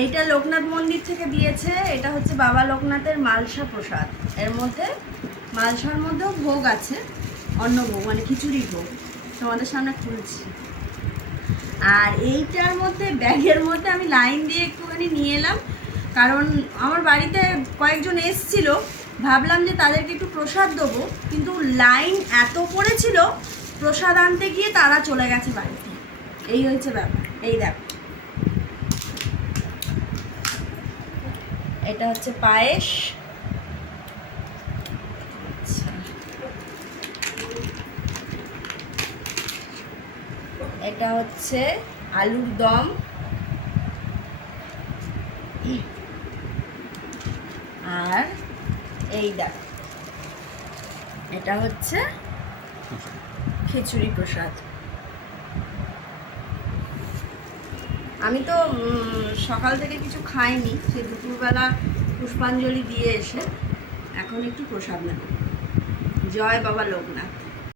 এইটা লোকনাথ মন্দির থেকে দিয়েছে। এটা হচ্ছে বাবা লোকনাথের মালসা প্রসাদ। এর মধ্যে মালসার মধ্যেও ভোগ আছে, অন্নভোগ মানে খিচুড়ি ভোগ। তোমাদের সামনে খুলছি। আর এইটার মধ্যে ব্যাগের মধ্যে আমি লাইন দিয়ে একটুখানি নিয়ে এলাম, কারণ আমার বাড়িতে কয়েকজন এসছিল, ভাবলাম যে তাদেরকে একটু প্রসাদ দেবো, কিন্তু লাইন এত পড়েছিল প্রসাদ আনতে গিয়ে তারা চলে গেছে বাড়িতে। এই হয়েছে ব্যাপার। এই দেখো, এটা হচ্ছে পায়েস। আচ্ছা, এটা হচ্ছে আলুর দম। আর এই দেখো, এটা হচ্ছে খিচুড়ি প্রসাদ। আমি তো সকাল থেকে কিছু খাইনি, সে দুপুরবেলা পুষ্পাঞ্জলি দিয়ে এসে এখন একটু প্রসাদ নেব। জয় বাবা লোকনাথ।